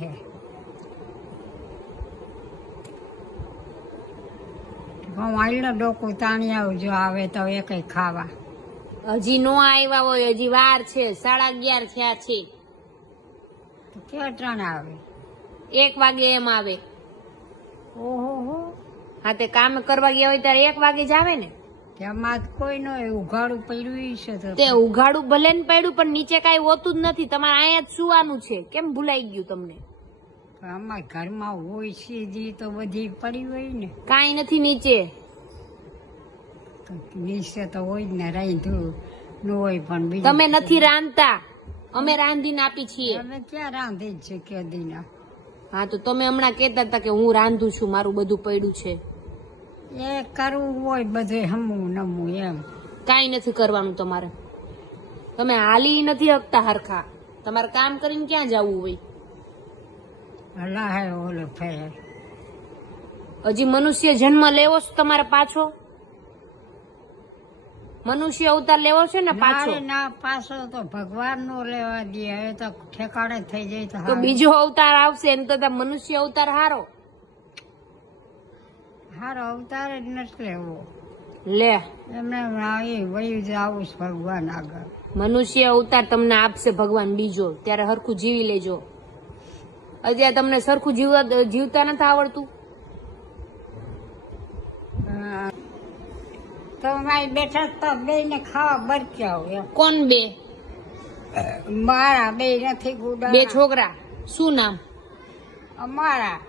હે. હું આઈલો ડોકું તાણી આવજો આવે તો એ કઈ ખાવા. હજી નો આવ્યા હોય હજી વાર છે સાડા અગિયાર થયા છે. તો ક્યાં ત્રણ આવે? એક વાગે એમ આવે. ઓહો હો. હા તે કામ કરવા ગયા હોય ત્યારે એક વાગે જ આવે ને? જ કોઈ નો ઉઘાડું પડ્યું છે તે ઉઘાડું ભલે ને પડ્યું પણ નીચે કાંઈ હોતું જ નથી. તમારે અહીંયા જ સુવાનું છે. કેમ ભૂલાઈ ગયું તમને? અમારા ઘરમાં હોય છે જી તો બધી પડી હોય ને. કાંઈ નથી નીચે. નીચે તો હોય જ ને રાંધ્યું ન હોય પણ તમે નથી રાંધતા. અમે રાંધીને આપી છીએ. અમે ક્યાં રાંધી જ છે કે દીના? હા તો તમે હમણાં કહેતા હતા કે હું રાંધું છું મારું બધું પડ્યું છે. એ કરવું હોય બધે હમું નમું એમ. કાંઈ નથી કરવાનું તમારે. તમે હાલી નથી હકતા હરખા. તમારે કામ કરીને ક્યાં જવું હોય? હલા ઓલે ફેર. હજી મનુષ્ય જન્મ લેવો છે તમારે પાછો? મનુષ્ય અવતાર લેવો છે ને પાછો? ના પાછો તો ભગવાન નો લેવા દે. હવે તો ઠેકાણે થઈ જાય તો બીજો અવતાર આવશે એમ તો મનુષ્ય અવતાર હારો. હારો અવતાર જ નથી લેવો. લે. એમને આવી વયું જ છે ભગવાન આગળ. મનુષ્ય અવતાર તમને આપશે ભગવાન બીજો. ત્યારે હરખું જીવી લેજો. અત્યારે તમને સરખું જીવવા જીવતા નથી આવડતું? હા. તો મારી બેઠા તો બે ને ખાવા બરક્યા હોય. કોણ બે? મારા બે નથી ગુડા. બે છોકરા. શું નામ? અમારા.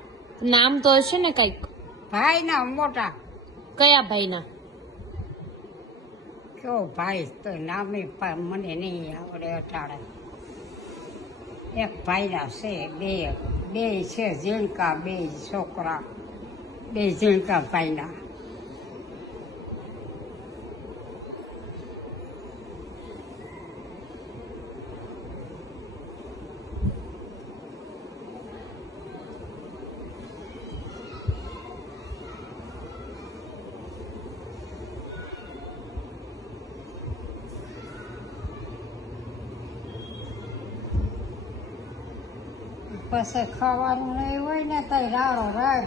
નામ તો હશે ને કંઈક? ભાઈ ના મોટા. કયા ભાઈના? કયો ભાઈ તો નામે મને નહીં આવડે અટાડે એક ભાઈના છે બે બે છે ઝીણકા બે છોકરા બે ઝીણકા ભાઈના. પછી ખાવાનું નહીં હોય ને તો રાડો રાડ.